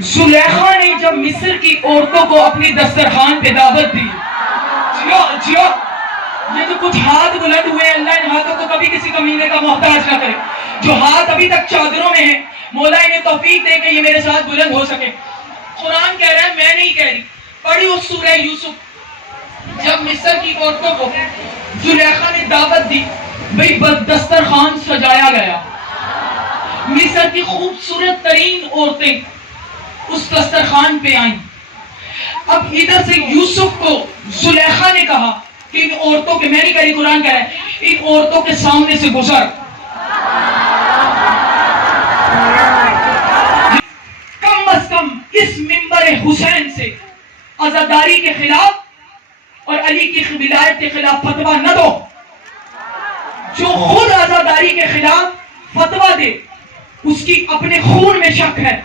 زلیخا نے جب مصر کی عورتوں کو اپنی دسترخوان پہ دعوت دی، جیو یہ جو کچھ ہاتھ بلند ہوئے، اللہ ان ہاتھوں کو کبھی کسی کمینے کا محتاج نہ کرے۔ جو ہاتھ ابھی تک چادروں میں ہیں، مولا انہیں توفیق دے کہ یہ میرے ساتھ بلند ہو سکے۔ قرآن کہہ رہا ہے، میں نہیں کہہ رہی، پڑھی اس سورہ یوسف۔ جب مصر کی عورتوں کو زلیخا نے دعوت دی، بھئی دسترخوان سجایا گیا، مصر کی خوبصورت ترین عورتیں اس دسترخوان پہ آئیں۔ اب ادھر سے یوسف کو زلیخا نے کہا کہ ان عورتوں کے، میں نہیں کہہ رہی، قرآن کہہ رہا ہے، ان عورتوں کے سامنے سے گزر۔ کم از کم اس منبر حسین سے عزاداری کے خلاف اور علی کی ولایت کے خلاف فتویٰ نہ دو۔ جو خود عزاداری کے خلاف فتویٰ دے اس کی اپنے خون میں شک ہے۔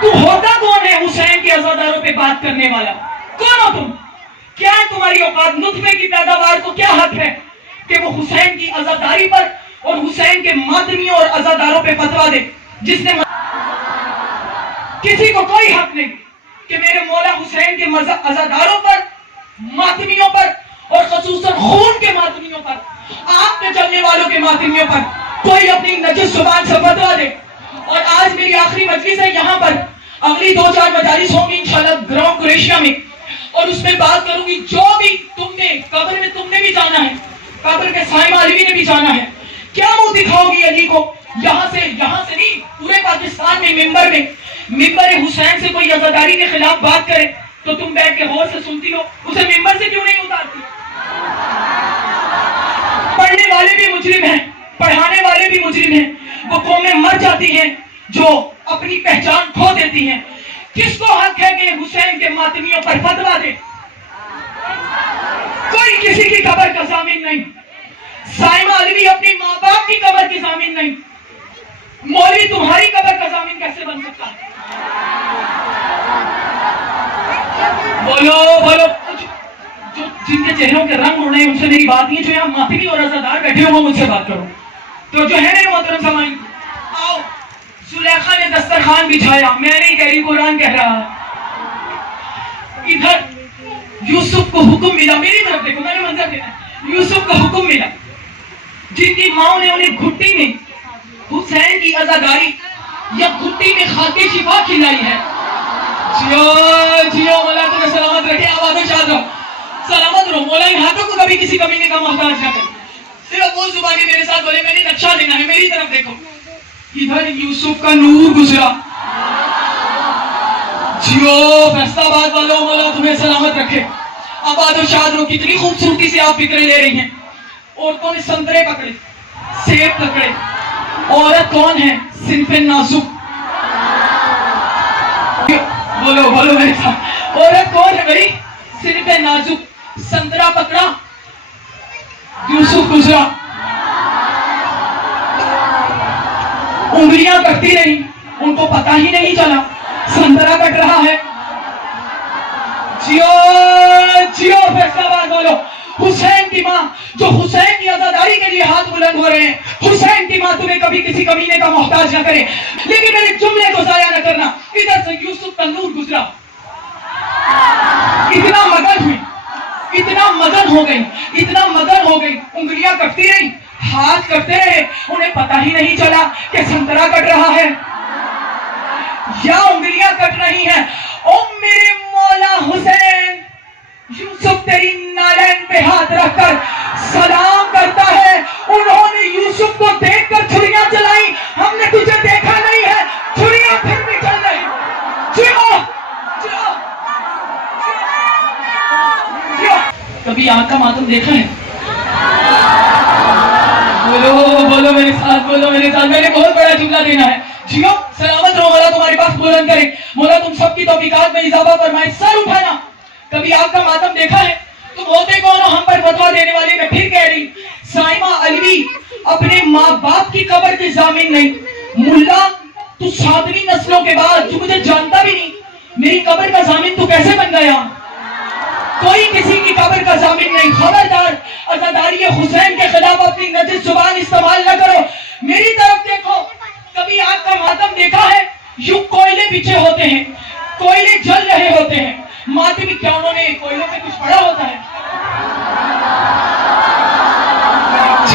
تو ہوتا کون ہے حسین کے عزاداروں پہ بات کرنے والا؟ کون ہو تم؟ کیا ہے تمہاری اوقات؟ نطفے کی پیداوار کو کیا حق ہے کہ وہ حسین کی عزاداری پر اور حسین کے ماتمیوں اور عزاداروں پہ فتویٰ دے؟ جس نے کسی کو کوئی حق نہیں کہ میرے مولا حسین کے عزاداروں پر، ماتمیوں پر اور خصوصاً خون کے ماتمیوں پر، آپ کے جلنے والوں کے ماتمیوں پر کوئی اپنی نجس زبان سے فتویٰ دے۔ اور آج میری آخری مجلس ہے یہاں پر، اگلی 2-4 مجالس ہوں گی انشاءاللہ گراؤنڈ کریشیا میں، اور اس میں بات کروں گی جو بھی تم نے قبر میں، تم نے بھی جانا ہے، قبر میں سائمہ علوی نے بھی جانا ہے، کیا منہ دکھاؤ گی علی کو؟ یہاں سے نہیں، پورے پاکستان میں ممبر حسین سے کوئی عزاداری کے خلاف بات کرے تو تم بیٹھ کے غور سے سنتی ہو، اسے ممبر سے کیوں نہیں اتارتی؟ پڑھنے والے بھی مجرم ہیں، پڑھانے والے بھی مجرم ہیں، وہ قومیں مر جاتی ہیں جو اپنی پہچان کھو دیتی ہیں۔ کس کو حق ہے کہ حسین کے ماتمیوں پر فتویٰ دے؟ کوئی کسی کی قبر کا ضامن نہیں۔ سائمہ علوی اپنی ماں باپ کی قبر کی ضامن نہیں، مولوی تمہاری قبر کا ضامن کیسے بن سکتا ہے؟ بولو جن کے چہروں کے رنگ اڑے ان سے میری بات نہیں، جو یہاں ماتمی اور عزادار بیٹھے ہو وہ مجھ سے بات کرو۔ تو جو ہے میرے محترم سامعین، آؤ، زلیخا نے دسترخوان بچھایا، میں نہیں کہہ رہی، قرآن کہہ رہا ہے۔ ادھر یوسف کو حکم ملا، میری طرف دیکھو، میں نے منظر دینا ہے، یوسف کو حکم ملا، جن کی ماں نے انہیں گھٹی میں حسین کی عزاداری یا گھٹی میں خاک شفا کھلائی ہے۔ جیو مولا تمہیں سلامت رکھے، آباد و شاد رہو، سلامت رہو، مولا ان ہاتھوں کو کبھی کسی کمینے کا محتاج نہ کرے۔ صرف وہ زبانی میرے ساتھ بولے، میں نے نقشہ دینا ہے، میری طرف دیکھو۔ ادھر یوسف کا نور گزرا، جیو فیصلہ آباد والوں، مولا تمہیں سلامت رکھے، آباد و شاد رہو۔ کتنی خوبصورتی سے آپ فکریں لے رہی ہیں۔ عورتوں نے سنترے پکڑے، سیب پکڑے، عورت کون ہے؟ صنف نازک، بولو میرے ساتھ، عورت کون ہے بھائی؟ صنف نازک، سنترا پکڑا، یوسف گزرا، انگلیاں کٹتی رہی، ان کو پتہ ہی نہیں چلا سنترا کٹ رہا ہے۔ جیو فیصلہ آباد بولو، حسین کی ماں جو حسین کی عزاداری کے لیے ہاتھ بلند ہو رہے ہیں، حسین کی ماں تمہیں کبھی کسی کمینے کا محتاج نہ کرے۔ لیکن میرے جملے کو ضائع نہ کرنا، ادھر سے یوسف کا نور گزرا، اتنا مگن ہو گئی، انگلیاں کٹتی رہی، ہاتھ کٹتے رہے، انہیں پتہ ہی نہیں چلا کہ سنترا کٹ رہا ہے یا انگلیاں کٹ رہی ہیں۔ او میرے مولا حسین، یوسف تیری نالین پہ ہاتھ رکھ کر سلام کرتا ہے۔ انہوں نے یوسف کو دیکھ کر چھریاں چلائی، ہم نے تجھے دیکھا نہیں ہے، چھریاں پھر بھی چل رہی۔ کبھی آنکھ کا ماتم دیکھا ہے؟ بولو میرے ساتھ، میں نے بہت بڑا جملہ دینا ہے۔ جیو سلامت رہو، مولا تمہارے پاس بلند کرے، مولا تم سب کی توفیقات میں اضافہ فرمائے۔ سر اٹھانا، کبھی آپ کا ماتم دیکھا ہے؟ تم ہوتے کون ہو ہم پر فتویٰ دینے والے؟ میں پھر کہہ رہی، سائمہ علوی اپنے ماں باپ کی قبر کے ضامن نہیں۔ ملا تو 7ویں نسلوں کے بعد جو مجھے جانتا بھی نہیں، میری قبر کا ضامن تو کیسے بن گیا؟ کوئی کسی کی قبر کا ضامن نہیں۔ خبردار، عزاداری حسین کے خلاف اپنی نجس زبان استعمال نہ کرو۔ میری طرف دیکھو، کبھی آپ کا ماتم دیکھا ہے؟